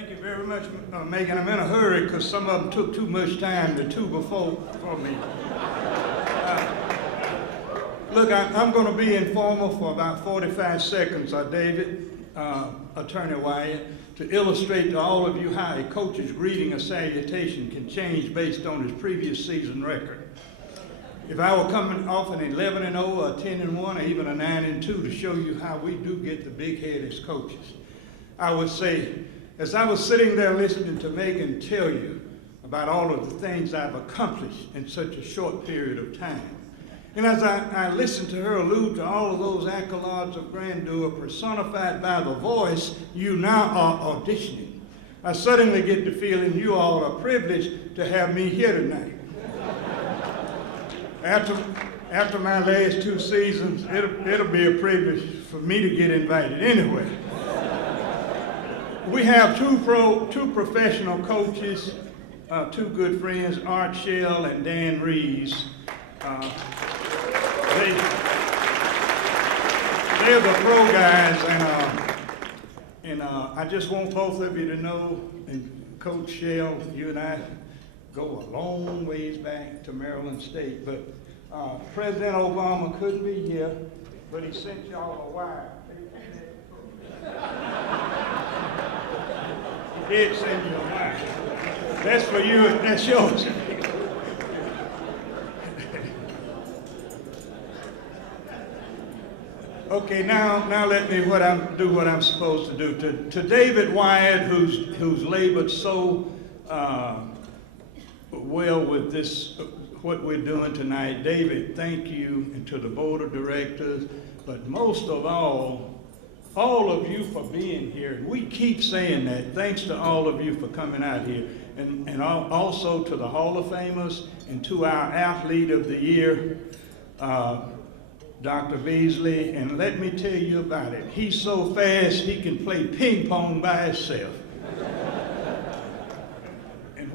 Thank you very much, Megan. I'm in a hurry because some of them took too much time, the two before for me. Look, I'm going to be informal for about 45 seconds, David, Attorney Wyatt, to illustrate to all of you how a coach's greeting or salutation can change based on his previous season record. If I were coming off an 11-0, or 10-1, or even a 9-2 to show you how we do get the big head as coaches, I would say, as I was sitting there listening to Megan tell you about all of the things I've accomplished in such a short period of time, and as I listened to her allude to all of those accolades of grandeur personified by the voice you now are auditioning, I suddenly get the feeling you all are privileged to have me here tonight. After my last two seasons, it'll be a privilege for me to get invited anyway. We have two professional coaches, two good friends, Art Shell and Dan Reeves. They're the pro guys, and I just want both of you to know, and Coach Shell, you and I go a long ways back to Maryland State, but President Obama couldn't be here, but he sent y'all a wire. He did send you a wire. That's for you, that's yours. Okay, now let me do what I'm supposed to do. To David Wyatt, who's labored so well with this, what we're doing tonight. David, thank you, and to the board of directors, but most of all of you for being here. And we keep saying that. Thanks to all of you for coming out here. And also to the Hall of Famers and to our Athlete of the Year, Dr. Beasley, and let me tell you about it. He's so fast he can play ping pong by himself. And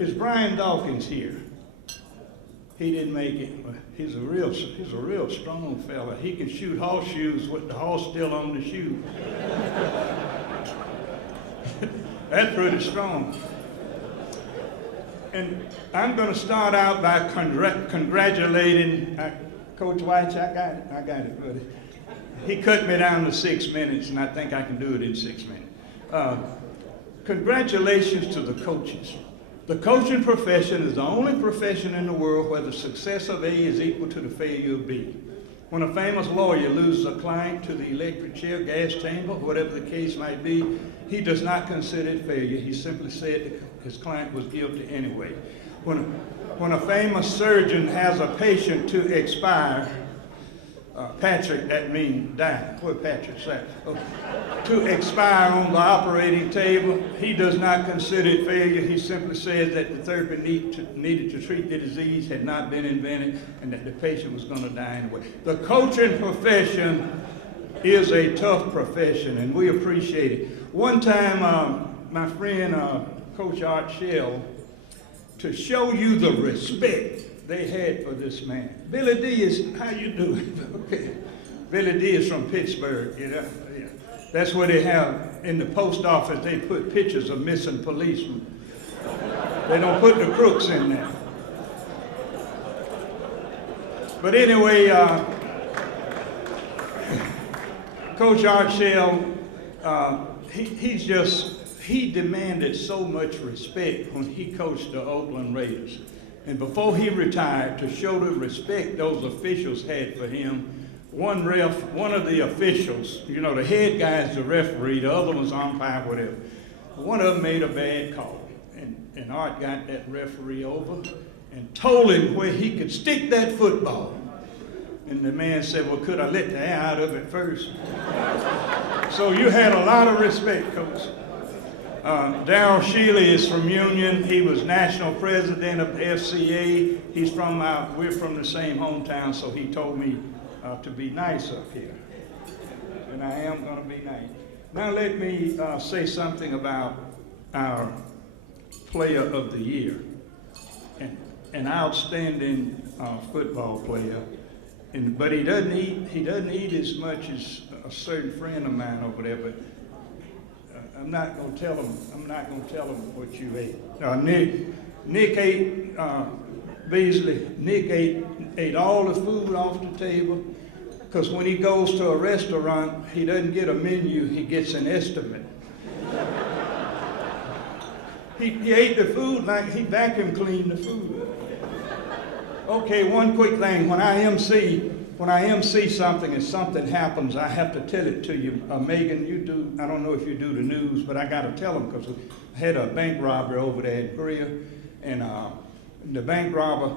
is Brian Dawkins here? He didn't make it. He's a real strong fella. He can shoot horseshoes with the horse still on the shoe. That's pretty strong. And I'm going to start out by congratulating Coach White. I got it, buddy. He cut me down to 6 minutes, and I think I can do it in 6 minutes. Congratulations to the coaches. The coaching profession is the only profession in the world where the success of A is equal to the failure of B. When a famous lawyer loses a client to the electric chair, gas chamber, whatever the case might be, he does not consider it failure. He simply said his client was guilty anyway. When a famous surgeon has a patient to expire, Patrick, that means die. What Patrick said? To expire on the operating table, he does not consider it failure. He simply says that the therapy needed to treat the disease had not been invented and that the patient was going to die anyway. The coaching profession is a tough profession, and we appreciate it. One time, my friend, Coach Art Shell, to show you the respect they had for this man. Billy D is, how you doing? Okay. Billy D is from Pittsburgh, you know. Yeah. That's where they have, in the post office, they put pictures of missing policemen. They don't put the crooks in there. But anyway, Coach Art Shell, he demanded so much respect when he coached the Oakland Raiders. And before he retired, to show the respect those officials had for him, one of the officials, you know, the head guy is the referee, the other one's umpire, whatever. One of them made a bad call, and Art got that referee over and told him where he could stick that football. And the man said, well, could I let the air out of it first? So you had a lot of respect, Coach. Darryl Shealy is from Union. He was national president of the FCA. We're from the same hometown, so he told me to be nice up here. And I am going to be nice. Now let me say something about our player of the year, an outstanding football player. But he doesn't eat as much as a certain friend of mine over there. But I'm not going to tell them what you ate. Nick ate, Beasley, Nick ate all the food off the table, because when he goes to a restaurant, he doesn't get a menu, he gets an estimate. He ate the food like he vacuum cleaned the food. Okay, one quick thing. When I MC something and something happens, I have to tell it to you. Megan, you do, I don't know if you do the news, but I got to tell them, because I had a bank robbery over there in Korea, and the bank robber,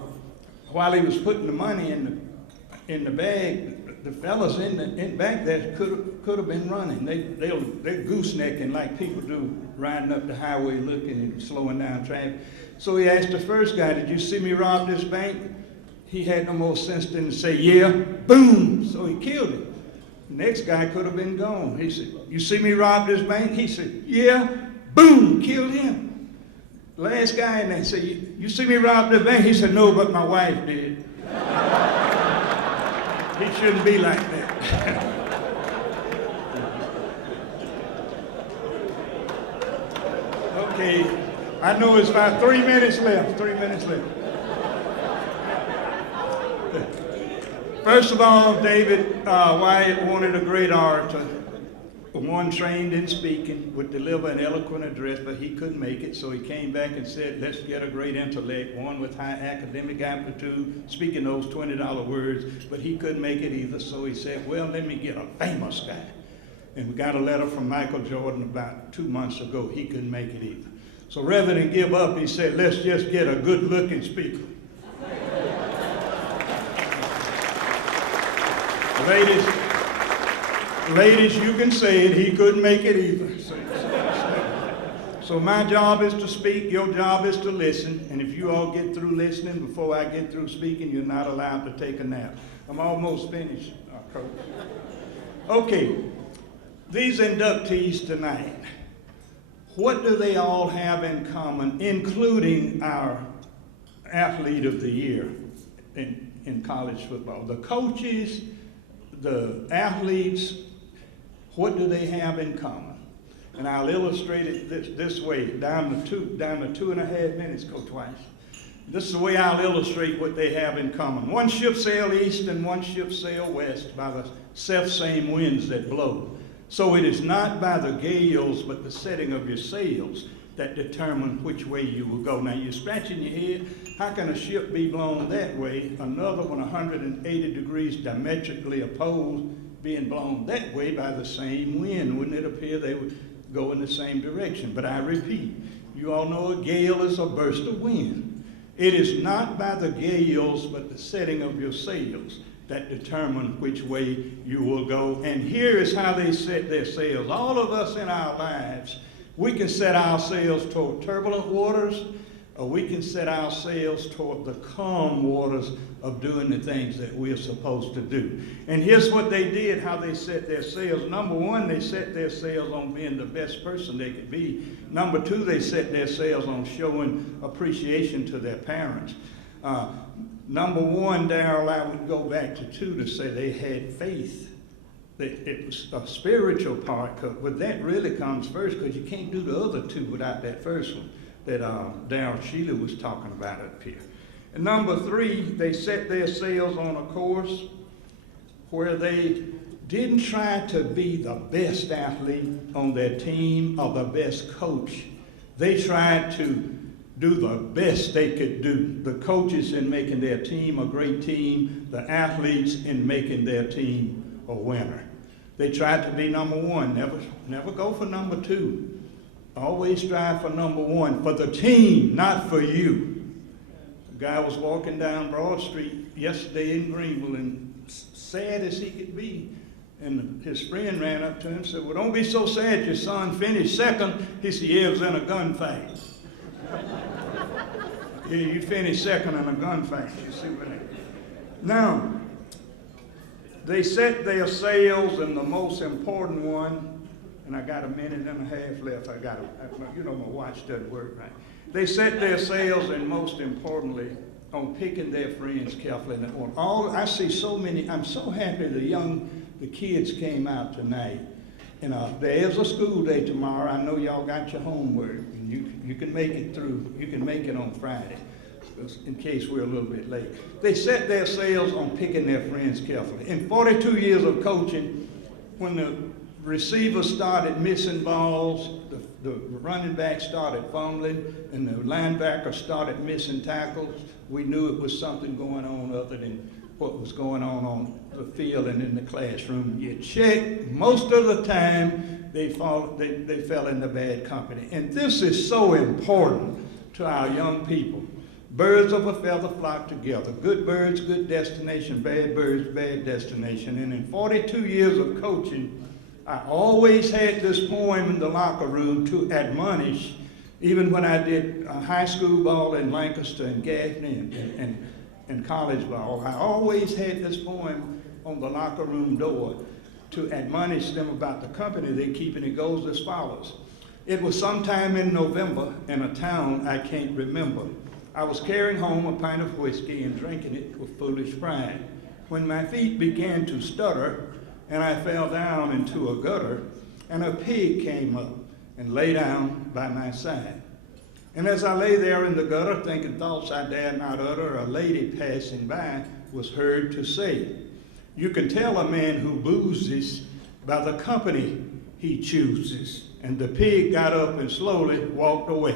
while he was putting the money in the bag, the fellas in the back there could have been running. They're goosenecking like people do, riding up the highway looking and slowing down traffic. So he asked the first guy, "Did you see me rob this bank?" He had no more sense than to say, "Yeah." Boom! So he killed him. The next guy could have been gone. He said, "You see me rob this bank?" He said, "Yeah." Boom! Killed him. Last guy in there said, "You see me rob this bank?" He said, "No, but my wife did." He shouldn't be like that. Okay, I know it's about 3 minutes left. 3 minutes left. First of all, David Wyatt wanted a great orator, one trained in speaking, would deliver an eloquent address, but he couldn't make it, so he came back and said, "Let's get a great intellect, one with high academic aptitude, speaking those $20 words," but he couldn't make it either, so he said, "Well, let me get a famous guy." And we got a letter from Michael Jordan about 2 months ago. He couldn't make it either. So rather than give up, he said, "Let's just get a good-looking speaker." Ladies, you can say it, he couldn't make it either. So my job is to speak, your job is to listen, and if you all get through listening before I get through speaking, you're not allowed to take a nap. I'm almost finished, Coach. Okay, these inductees tonight, what do they all have in common, including our athlete of the year in college football? The coaches, the athletes, what do they have in common? And I'll illustrate it this way, down to 2.5 minutes, Coach Weiss. This is the way I'll illustrate what they have in common. One ship sail east and one ship sail west by the self-same winds that blow. So it is not by the gales, but the setting of your sails that determine which way you will go. Now you're scratching your head, how can a ship be blown that way, another one 180 degrees diametrically opposed, being blown that way by the same wind? Wouldn't it appear they would go in the same direction? But I repeat, you all know a gale is a burst of wind. It is not by the gales, but the setting of your sails that determine which way you will go. And here is how they set their sails. All of us in our lives, we can set our sails toward turbulent waters, or we can set our sails toward the calm waters of doing the things that we're supposed to do. And here's what they did, how they set their sails. Number one, they set their sails on being the best person they could be. Number two, they set their sails on showing appreciation to their parents. Number one, Darrell, I would go back to two to say they had faith. It was a spiritual part, but that really comes first, because you can't do the other two without that first one that Darrell Sheila was talking about up here. And number three, they set their sails on a course where they didn't try to be the best athlete on their team or the best coach. They tried to do the best they could do. The coaches in making their team a great team, the athletes in making their team a winner. They tried to be number one, never go for number two. Always strive for number one, for the team, not for you. A guy was walking down Broad Street yesterday in Greenville, and sad as he could be, and his friend ran up to him and said, "Well, don't be so sad, your son finished second." He said, "Yeah, it was in a gunfight." Yeah, you finished second in a gunfight, you see what I mean? Now, they set their sails, and the most important one, and I got a minute and a half left. You know, my watch doesn't work right. They set their sails, and most importantly, on picking their friends carefully. And I see so many. I'm so happy the kids came out tonight, And there is a school day tomorrow. I know y'all got your homework, and you can make it through. You can make it on Friday, in case we're a little bit late. They set their sails on picking their friends carefully. In 42 years of coaching, when the receivers started missing balls, the running back started fumbling, and the linebacker started missing tackles, we knew it was something going on other than what was going on the field and in the classroom. You check, most of the time they fell into bad company. And this is so important to our young people. Birds of a feather flock together. Good birds, good destination. Bad birds, bad destination. And in 42 years of coaching, I always had this poem in the locker room to admonish, even when I did high school ball in Lancaster and Gaffney and college ball. I always had this poem on the locker room door to admonish them about the company they keep, and it goes as follows. It was sometime in November in a town I can't remember. I was carrying home a pint of whiskey and drinking it with foolish pride, when my feet began to stutter and I fell down into a gutter, and a pig came up and lay down by my side. And as I lay there in the gutter, thinking thoughts I dared not utter, a lady passing by was heard to say, "You can tell a man who boozes by the company he chooses." And the pig got up and slowly walked away.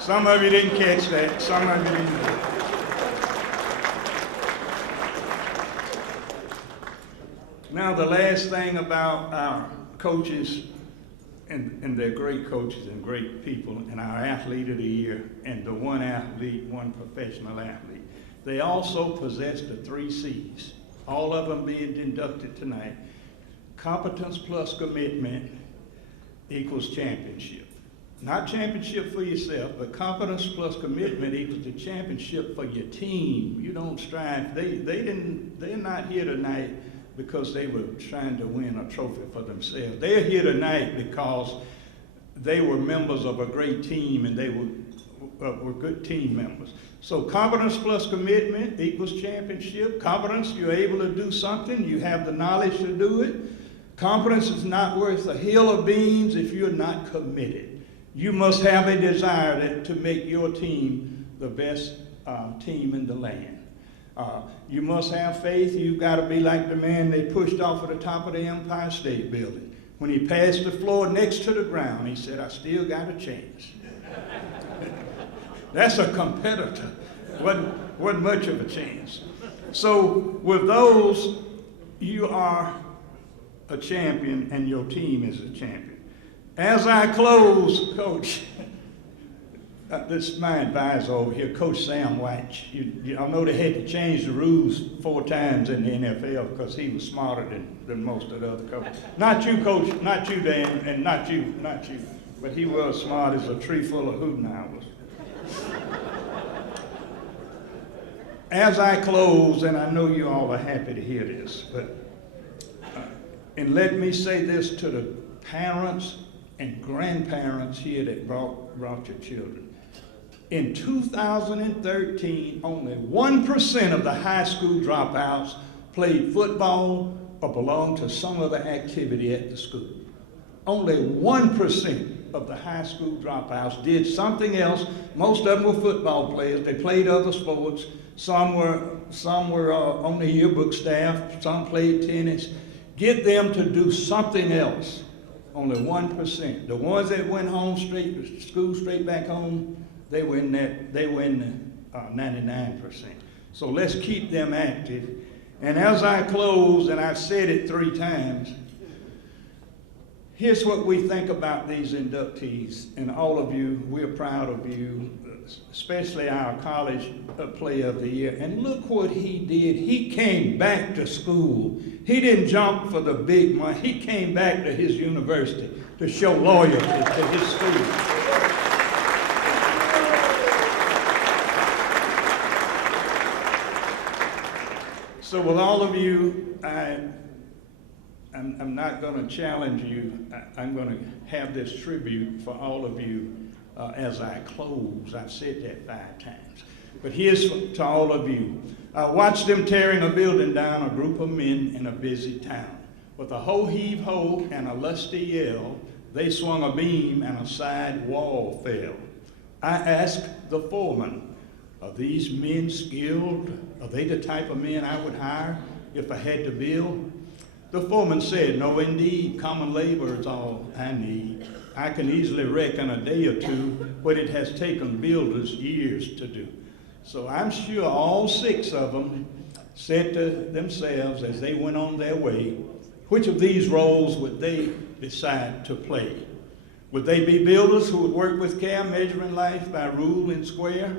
Some of you didn't catch that, some of you didn't. Now, the last thing about our coaches, and they're great coaches and great people, and our athlete of the year, and the one athlete, one professional athlete, they also possess the 3 C's, all of them being inducted tonight. Competence plus commitment equals championship. Not championship for yourself, but competence plus commitment equals the championship for your team. You don't strive. They're not here tonight because they were trying to win a trophy for themselves. They're here tonight because they were members of a great team, and they were good team members. So competence plus commitment equals championship. Competence, you're able to do something, you have the knowledge to do it. Competence is not worth a hill of beans if you're not committed. You must have a desire to make your team the best team in the land. You must have faith. You've got to be like the man they pushed off of the top of the Empire State Building. When he passed the floor next to the ground, he said, "I still got a chance." That's a competitor. Wasn't much of a chance. So with those, you are a champion and your team is a champion. As I close, Coach, this is my advisor over here, Coach Sam White. I know they had to change the rules 4 times in the NFL because he was smarter than most of the other coaches. Not you, Coach, not you, Dan, and not you. But he was smart as a tree full of hooten owls. As I close, and I know you all are happy to hear this, but and let me say this to the parents and grandparents here that brought your children. In 2013, only 1% of the high school dropouts played football or belonged to some other activity at the school. Only 1% of the high school dropouts did something else. Most of them were football players. They played other sports. Some were on the yearbook staff. Some played tennis. Get them to do something else. Only 1%. The ones that went home straight to school, straight back home, they were in the 99%. So let's keep them active. And as I close, and I've said it 3 times, here's what we think about these inductees. And all of you, we're proud of you, especially our college player of the year. And look what he did. He came back to school. He didn't jump for the big money. He came back to his university to show loyalty to his school. So with all of you, I'm not going to challenge you. I'm going to have this tribute for all of you as I close. I've said that 5 times. But here's to all of you. I watched them tearing a building down, a group of men in a busy town. With a ho-heave-ho and a lusty yell, they swung a beam and a side wall fell. I asked the foreman, are these men skilled? Are they the type of men I would hire if I had to build? The foreman said, no indeed, common labor is all I need. I can easily reckon a day or two what it has taken builders years to do. So I'm sure all 6 of them said to themselves as they went on their way, which of these roles would they decide to play? Would they be builders who would work with care, measuring life by rule and square?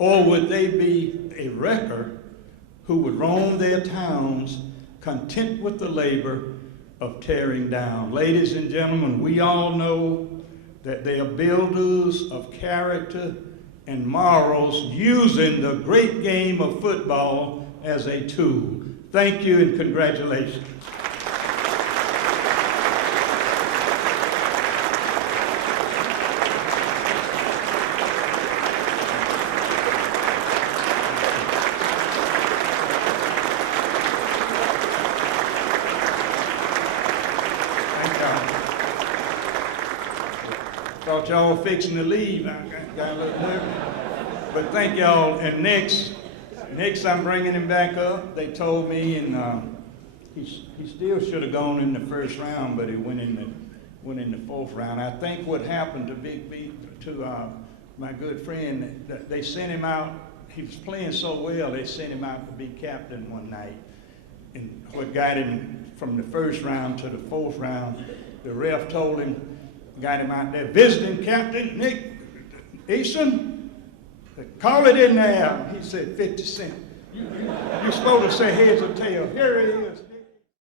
Or would they be a wrecker who would roam their towns, content with the labor of tearing down? Ladies and gentlemen, we all know that they are builders of character and morals, using the great game of football as a tool. Thank you and congratulations. Thought y'all were fixing to leave. I got a little nervous. But thank y'all. And next I'm bringing him back up. They told me, and he still should have gone in the first round, but he went in the 4th round. I think what happened to my good friend, that they sent him out. He was playing so well, they sent him out to be captain one night. And what got him from the 1st round to the 4th round, the ref told him, got him out there, visiting captain Nick Eason, call it in there. He said 50 cents. You're supposed to say heads or tails. Here he is.